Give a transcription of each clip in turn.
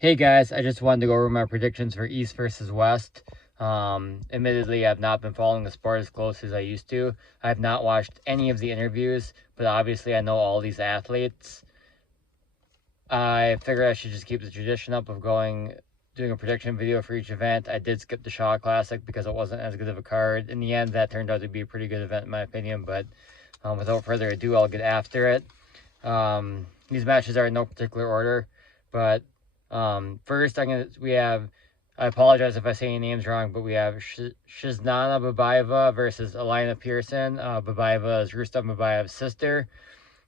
Hey guys, I just wanted to go over my predictions for East versus West. Admittedly, I've not been following the sport as close as I used to. I have not watched any of the interviews, but obviously I know all these athletes. I figured I should just keep the tradition up of doing a prediction video for each event. I did skip the Shaw Classic because it wasn't as good of a card. In the end, that turned out to be a pretty good event in my opinion, but without further ado, I'll get after it. These matches are in no particular order, but first I apologize if I say any names wrong, but we have Shiznana Babayeva versus Alina Pearson. Babayeva is Rustam Babayev's sister.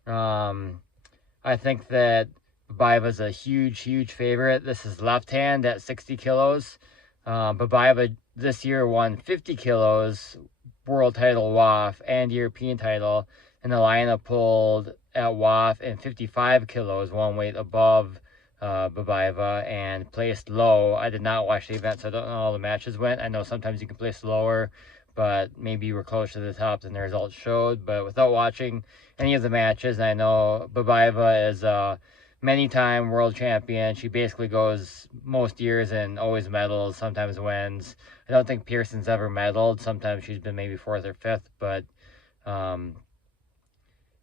I think that Babayeva is a huge favorite. This is left hand at 60 kilos. Babayeva this year won 50 kilos, world title WAF, and European title. And Alina pulled at WAF and 55 kilos, one weight above Babayeva, and placed low. I did not watch the event, so I don't know how all the matches went. I know sometimes you can place lower, but maybe you were closer to the top than the results showed. But without watching any of the matches, I know Babayeva is a many-time world champion. She basically goes most years and always medals, sometimes wins. I don't think Pearson's ever medaled. Sometimes she's been maybe fourth or fifth, but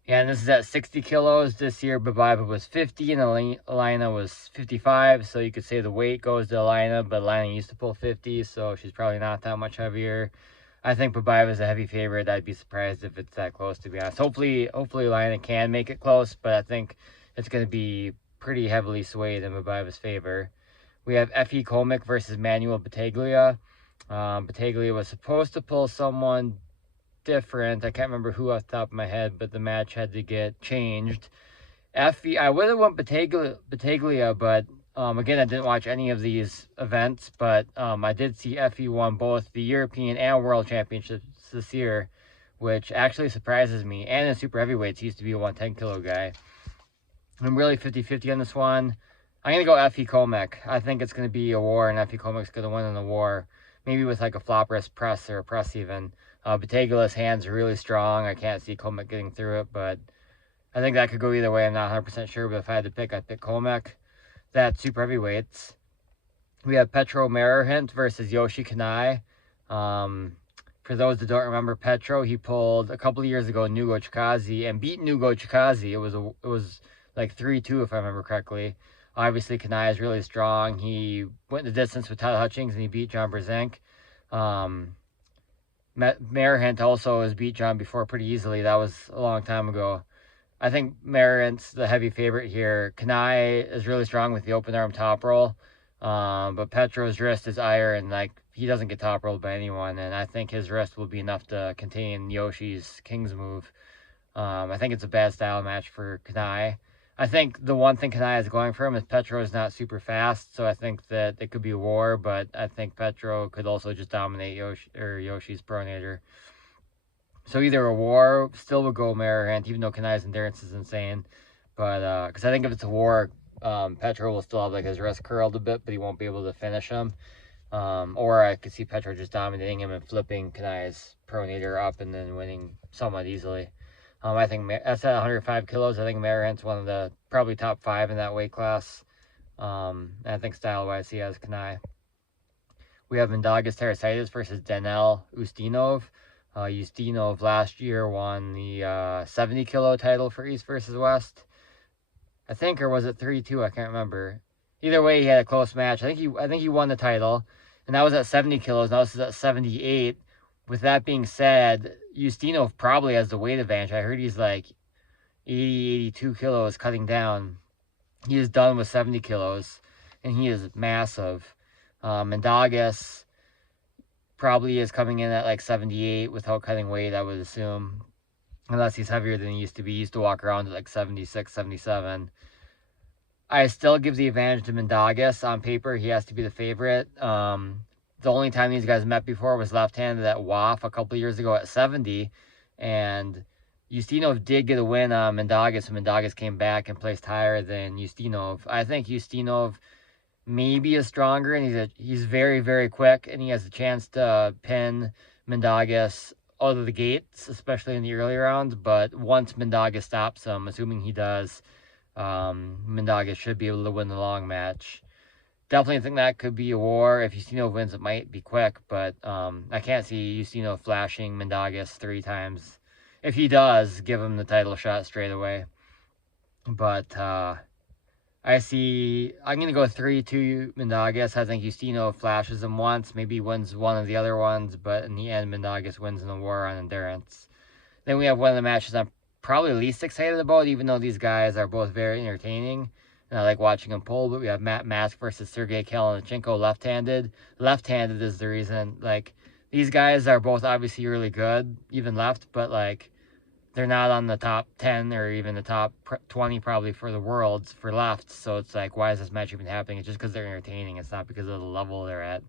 yeah, and this is at 60 kilos. This year, Babayeva was 50 and Alina was 55. So you could say the weight goes to Alina, but Alina used to pull 50, so she's probably not that much heavier. I think Babayeva is a heavy favorite. I'd be surprised if it's that close, to be honest. Hopefully Alina can make it close, but I think it's going to be pretty heavily swayed in Babayeva's favor. We have Effie Komick versus Manuel Battaglia. Battaglia was supposed to pull someone different. I can't remember who off the top of my head, but the match had to get changed. Effie, I would have went Battaglia, but again, I didn't watch any of these events, but I did see Effie won both the European and World Championships this year, which actually surprises me. And in super heavyweights, he used to be a 110 kilo guy. I'm really 50-50 on this one. I'm going to go Effie Komick. I think it's going to be a war, and Effie Komick's going to win in the war. Maybe with like a flop wrist press or a press even. Battaglia's hands are really strong. I can't see Komick getting through it, but I think that could go either way. I'm not 100% sure, but if I had to pick, I'd pick Komick. That's super heavyweights. We have Petro Marahint versus Yoshi Kanai. For those that don't remember Petro, he pulled a couple of years ago Nugo Chikazi and beat Nugo Chikazi. It was like 3-2 if I remember correctly. Obviously, Kanai is really strong. He went the distance with Todd Hutchings and he beat John Brzenk. Marahint also has beat John before pretty easily. That was a long time ago. I think Marahint's the heavy favorite here. Kanai is really strong with the open arm top roll. But Petro's wrist is iron. Like, he doesn't get top rolled by anyone. And I think his wrist will be enough to contain Yoshi's King's move. I think it's a bad style match for Kanai. I think the one thing Kanai is going for him is Petro is not super fast, so I think that it could be a war, but I think Petro could also just dominate Yoshi's pronator. So either a war, still would go Marahint, even though Kanai's endurance is insane. But, because I think if it's a war, Petro will still have like his wrist curled a bit, but he won't be able to finish him. Or I could see Petro just dominating him and flipping Kanai's pronator up and then winning somewhat easily. I think that's at 105 kilos. I think Marahint's one of the probably top 5 in that weight class. And I think style-wise, he has Kanai. We have Mindaugas Terasaitis versus Daniel Ustinov. Ustinov last year won the 70 kilo title for East versus West. I think, or was it 3-2? I can't remember. Either way, he had a close match. I think he won the title, and that was at 70 kilos. Now this is at 78. With that being said, Ustinov probably has the weight advantage. I heard he's like 80, 82 kilos cutting down. He is done with 70 kilos, and he is massive. Mindaugas probably is coming in at like 78 without cutting weight, I would assume. Unless he's heavier than he used to be. He used to walk around at like 76, 77. I still give the advantage to Mindaugas. On paper, he has to be the favorite. The only time these guys met before was left-handed at WAF a couple years ago at 70. And Ustinov did get a win on Mindaugas, and Mindaugas came back and placed higher than Ustinov. I think Ustinov maybe is stronger, and he's very, very quick, and he has a chance to pin Mindaugas out of the gates, especially in the early rounds. But once Mindaugas stops him, assuming he does, Mindaugas should be able to win the long match. Definitely think that could be a war. If Justino wins, it might be quick, but I can't see Justino flashing Mindaugas 3 times. If he does, give him the title shot straight away. But I'm going to go 3-2 Mindaugas. I think Justino flashes him once, maybe wins one of the other ones, but in the end, Mindaugas wins in the war on endurance. Then we have one of the matches I'm probably least excited about, even though these guys are both very entertaining. And I like watching them pull, but we have Matt Mask versus Sergey Kalinachenko left-handed. Left-handed is the reason. Like, these guys are both obviously really good, even left, but, like, they're not on the top 10 or even the top 20 probably for the worlds for left. So it's like, why is this match even happening? It's just because they're entertaining. It's not because of the level they're at.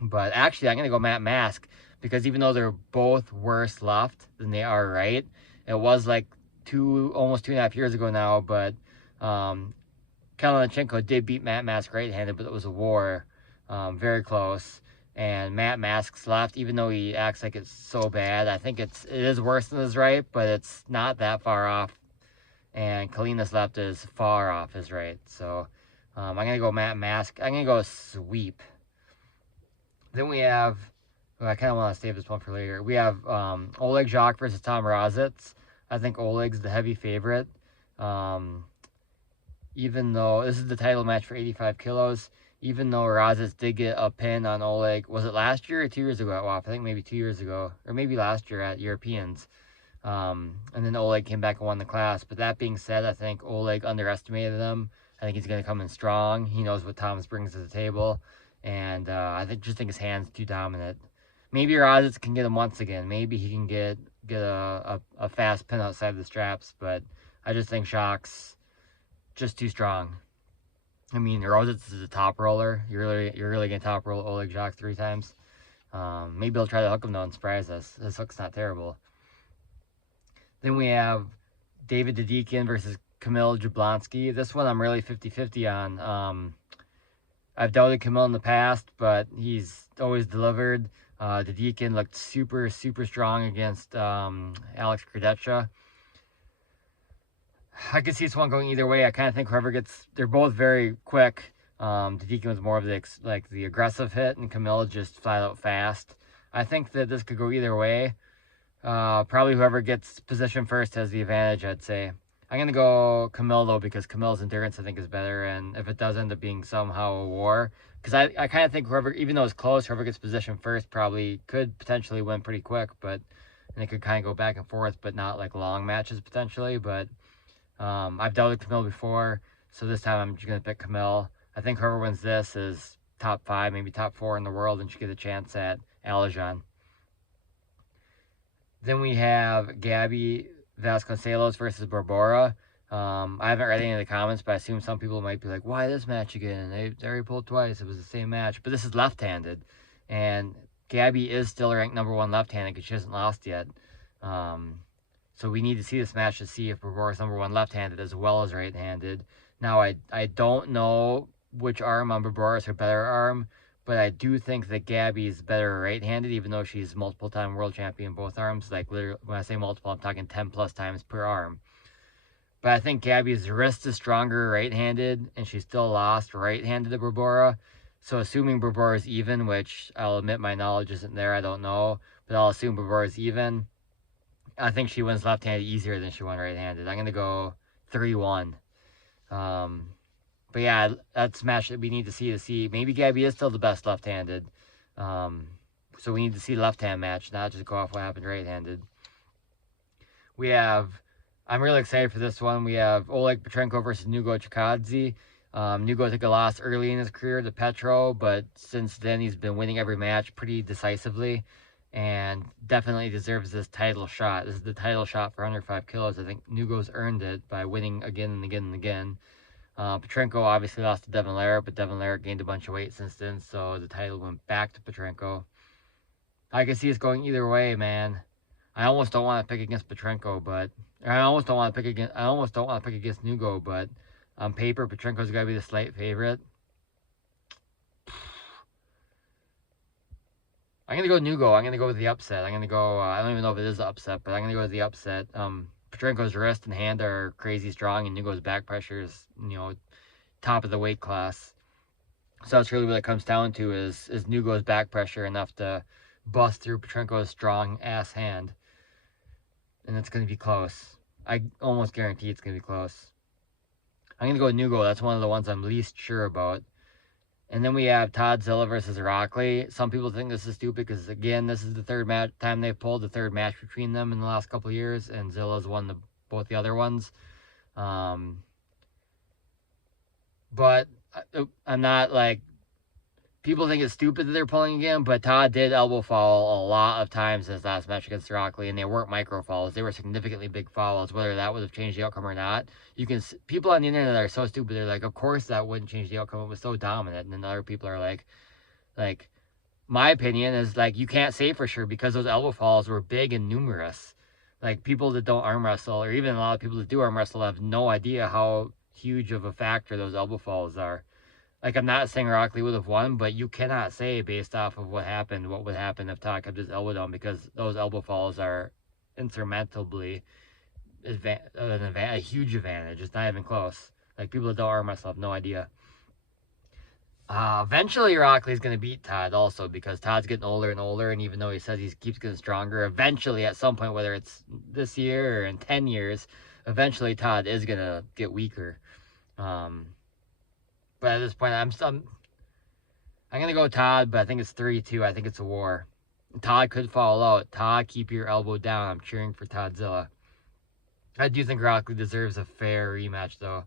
But actually, I'm going to go Matt Mask because even though they're both worse left than they are right, it was like almost 2.5 years ago now, but Kalinachenko did beat Matt Mask right-handed, but it was a war. Very close. And Matt Mask's left, even though he acts like it's so bad, I think it is worse than his right, but it's not that far off. And Kalina's left is far off his right. So I'm going to go Matt Mask. I'm going to go sweep. Then we have, I kind of want to save this one for later. We have Oleg Jacques versus Tom Razitz. I think Oleg's the heavy favorite. Even though this is the title match for 85 kilos, even though Razitz did get a pin on Oleg, was it last year or 2 years ago at WAF? I think maybe 2 years ago, or maybe last year at Europeans. And then Oleg came back and won the class. But that being said, I think Oleg underestimated him. I think he's going to come in strong. He knows what Thomas brings to the table. And I just think his hand's too dominant. Maybe Razitz can get him once again. Maybe he can get a fast pin outside the straps. But I just think Jacques just too strong. I mean, Razitz is a top roller. You're really gonna top roll Oleg Jacques 3 times. Maybe he'll try to hook him though and surprise us. His hook's not terrible. Then we have David Dedekian versus Kamil Jablonski. This one I'm really 50-50 on. I've doubted Kamil in the past, but he's always delivered. Dedekian looked super strong against Alex Krejcika. I could see this one going either way. I kind of think whoever they're both very quick. Dedekian was more of the aggressive hit, and Kamil just flat out fast. I think that this could go either way. Probably whoever gets position first has the advantage, I'd say. I'm going to go Kamil, though, because Camille's endurance, I think, is better. And if it does end up being somehow a war, because I kind of think whoever, even though it's close, whoever gets position first probably could potentially win pretty quick. And it could kind of go back and forth, but not like long matches potentially. But I've doubted Kamil before, so this time I'm just going to pick Kamil. I think whoever wins this is top 5, maybe top 4 in the world, and should get a chance at Alijan. Then we have Gabby Vasconcelos versus Barbora. I haven't read any of the comments, but I assume some people might be like, why this match again? They already pulled twice. It was the same match. But this is left-handed. And Gabby is still ranked #1 left-handed because she hasn't lost yet. So we need to see this match to see if Barbora's #1 left-handed as well as right-handed. Now, I don't know which arm on Barbora is her better arm, but I do think that Gabby's better right-handed, even though she's multiple-time world champion both arms. Like, literally, when I say multiple, I'm talking 10+ times per arm. But I think Gabby's wrist is stronger right-handed, and she still lost right-handed to Barbora. So assuming Barbora's even, which I'll admit my knowledge isn't there, I don't know, but I'll assume Barbora's even. I think she wins left-handed easier than she won right-handed. I'm going to go 3-1. But yeah, that's a match that we need to see. Maybe Gabby is still the best left-handed. So we need to see the left-hand match, not just go off what happened right-handed. I'm really excited for this one. We have Oleg Petrenko versus Nugo Chikadze. Nugo took a loss early in his career to Petro, but since then he's been winning every match pretty decisively and definitely deserves this title shot. This is the title shot for 105 kilos. I think Nugo's earned it by winning again and again and again. Petrenko obviously lost to Devin Larratt, but Devin Larratt gained a bunch of weight since then, so the title went back to Petrenko. I can see it's going either way, man. I almost don't want to pick against Petrenko, but I almost don't want to pick against Nugo, but on paper, Petrenko's got to be the slight favorite. I'm going to go Nugo. I'm going to go with the upset. I'm going to go, I don't even know if it is an upset, but I'm going to go with the upset. Petrenko's wrist and hand are crazy strong, and Nugo's back pressure is, top of the weight class. So that's really what it comes down to is Nugo's back pressure enough to bust through Petrenko's strong ass hand. And it's going to be close. I almost guarantee it's going to be close. I'm going to go with Nugo. That's one of the ones I'm least sure about. And then we have Todd Zilla versus Rockley. Some people think this is stupid because, again, this is the third time they've pulled, the third match between them in the last couple of years, and Zilla's won both the other ones. But I'm not like, people think it's stupid that they're pulling again, but Todd did elbow foul a lot of times in his last match against Rockley, and they weren't micro fouls. They were significantly big fouls. Whether that would have changed the outcome or not, people on the internet are so stupid. They're like, of course that wouldn't change the outcome. It was so dominant. And then other people are like, my opinion is like, you can't say for sure because those elbow falls were big and numerous. Like, people that don't arm wrestle, or even a lot of people that do arm wrestle, have no idea how huge of a factor those elbow falls are. Like, I'm not saying Rockley would have won, but you cannot say based off of what happened, what would happen if Todd kept his elbow down, because those elbow falls are insurmountably a huge advantage. It's not even close. Like, people that don't arm wrestle have no idea. Eventually Rockley's going to beat Todd also, because Todd's getting older and older, and even though he says he keeps getting stronger, eventually at some point, whether it's this year or in 10 years, eventually Todd is going to get weaker. But at this point, I'm going to go Todd, but I think it's 3-2. I think it's a war. Todd could fall out. Todd, keep your elbow down. I'm cheering for Toddzilla. I do think Rockley deserves a fair rematch, though.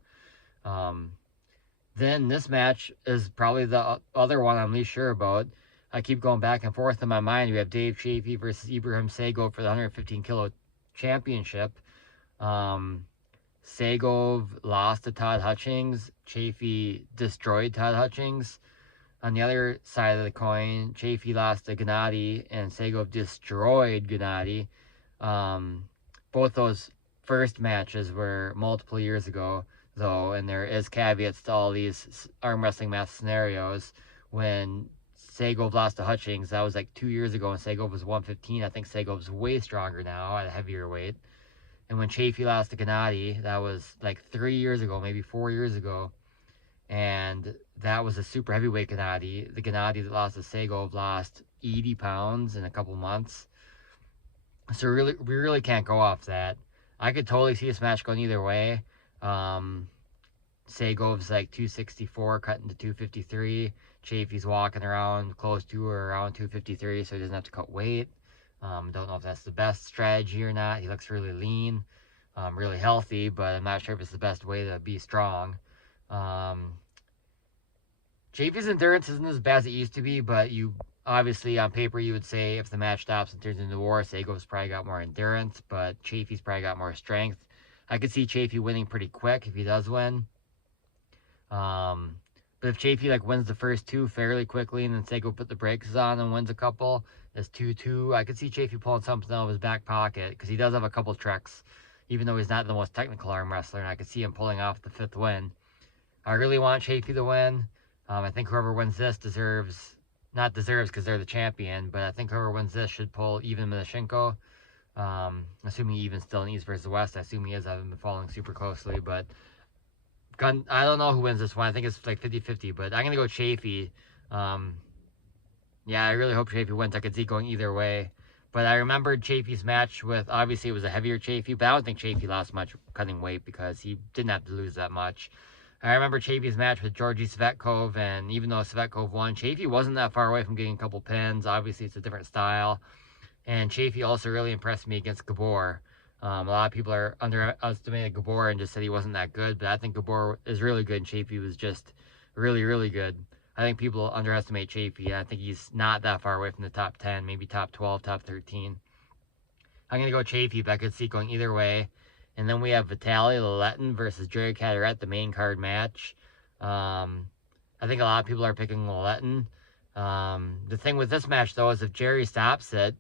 Then this match is probably the other one I'm least sure about. I keep going back and forth in my mind. We have Dave Chafee versus Ibrahim Seigov for the 115 kilo championship. Seigov lost to Todd Hutchings. Chafee destroyed Todd Hutchings. On the other side of the coin, Chafee lost to Gennady, and Seigov destroyed Gennady. Both those first matches were multiple years ago, though, and there is caveats to all these arm wrestling match scenarios. When Seigov lost to Hutchings, that was like 2 years ago, and Seigov was 115. I think Segov's way stronger now at a heavier weight. And when Chafee lost to Gennady, that was like 3 years ago, maybe 4 years ago. And that was a super heavyweight Gennady. The Gennady that lost to Seigov lost 80 pounds in a couple months. So we really can't go off that. I could totally see this match going either way. Seigov's like 264, cutting to 253. Chafee's walking around close to or around 253, so he doesn't have to cut weight. Don't know if that's the best strategy or not. He looks really lean, really healthy, but I'm not sure if it's the best way to be strong. Chafee's endurance isn't as bad as it used to be, but you obviously on paper you would say if the match stops and turns into war, Seigov's probably got more endurance, but Chafee's probably got more strength. I could see Chafee winning pretty quick if he does win. But if Chafee like wins the first two fairly quickly and then Seigov put the brakes on and wins a couple, it's 2-2. I could see Chafee pulling something out of his back pocket, because he does have a couple tricks, even though he's not the most technical arm wrestler, and I could see him pulling off the 5th win. I really want Chafee to win. I think whoever wins this not deserves because they're the champion, but I think whoever wins this should pull Ivan Milashenko. Assuming Ivan's still in East versus West. I assume he is. I haven't been following super closely, but I don't know who wins this one. I think it's like 50-50, but I'm going to go Chafee. Yeah, I really hope Chafee wins. I could see it going either way. But I remembered Chafee's match with, obviously it was a heavier Chafee, but I don't think Chafee lost much cutting weight because he didn't have to lose that much. I remember Chafee's match with Georgi Svetkov, and even though Svetkov won, Chafee wasn't that far away from getting a couple pins. Obviously, it's a different style. And Chafee also really impressed me against Gabor. A lot of people are underestimating Gabor and just said he wasn't that good, but I think Gabor is really good, and Chafee was just really, really good. I think people underestimate Chafee, and I think he's not that far away from the top 10, maybe top 12, top 13. I'm going to go Chafee, but I could see it going either way. And then we have Vitaly Laletin versus Jerry Cadorette, the main card match. I think a lot of people are picking Laletin. The thing with this match, though, is if Jerry stops it,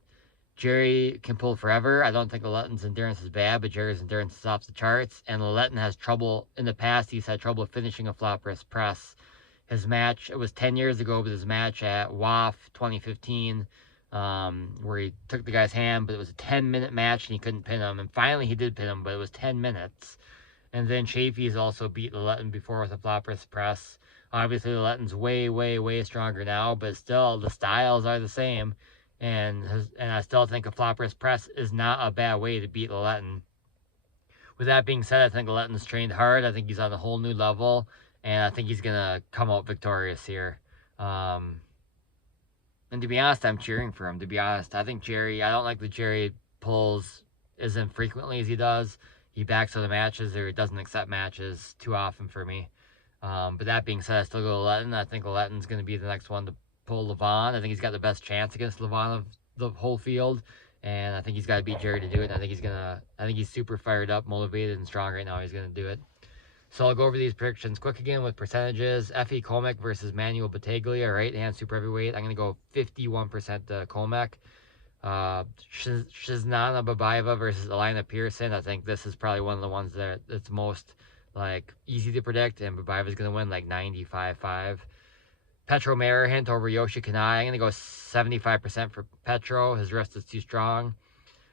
Jerry can pull forever. I don't think Laletin's endurance is bad, but Jerry's endurance is off the charts. And Laletin has trouble, in the past, he's had trouble finishing a flop wrist press. His match, it was 10 years ago, but his match at WAF 2015, where he took the guy's hand, but it was a 10-minute match and he couldn't pin him. And finally he did pin him, but it was 10 minutes. And then Chafee's also beat Laletin before with a flop wrist press. Obviously, Letton's way, way, way stronger now, but still, the styles are the same. And I still think a flop wrist press is not a bad way to beat Letton. With that being said, I think Letton's trained hard. I think he's on a whole new level, and I think he's going to come out victorious here. And to be honest, I'm cheering for him. To be honest, I think I don't like that Jerry pulls as infrequently as he does. He backs out of matches or he doesn't accept matches too often for me. But that being said, I still go to Letton. I think Letton's going to be the next one to pull Levon. I think he's got the best chance against Levon of the whole field. And I think he's got to beat Jerry to do it. And I think he's super fired up, motivated, and strong right now. He's going to do it. So I'll go over these predictions quick again with percentages. Effie Comic versus Manuel Battaglia, right-hand super heavyweight. I'm going to go 51% to Comic. Shiznana Babaeva versus Alina Pearson. I think this is probably one of the ones that's most like easy to predict, and Babaeva's going to win like 95-5. Petro Marahint over Yoshi Kanai. I'm going to go 75% for Petro. His wrist is too strong.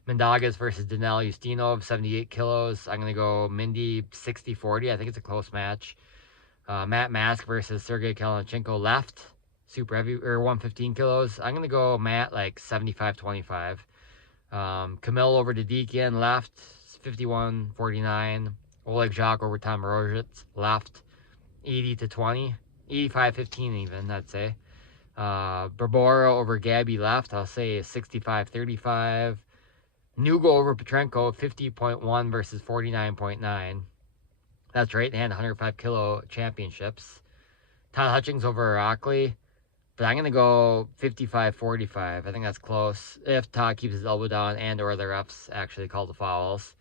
Mendagas versus Danel Ustinov, 78 kilos. I'm going to go Mindy 60-40. I think it's a close match. Matt Mask versus Sergey Kalashnikov, left. Super heavy, or 115 kilos. I'm going to go Matt like 75-25. Camille over to Deakin, left. 51-49. Oleg Jacques over Tom Rojitz, left. 80-20. 85-15 even, I'd say. Barbora over Gabby, left. I'll say 65-35. Nugo over Petrenko, 50.1 versus 49.9. That's right hand 105 kilo championships. Todd Hutchings over Rockley. But I'm going to go 55-45. I think that's close. If Todd keeps his elbow down and or the refs actually call the fouls.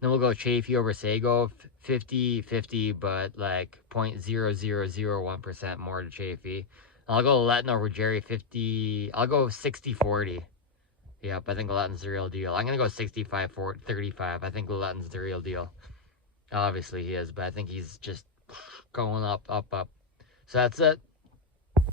Then we'll go Chafee over Sago. 50-50, but like 0.0001% more to Chafee. I'll go Letton over Jerry 50. I'll go 60-40. Yep, I think Letton's the real deal. I'm going to go 65-35. I think Letton's the real deal. Obviously he is, but I think he's just going up, up, up. So that's it.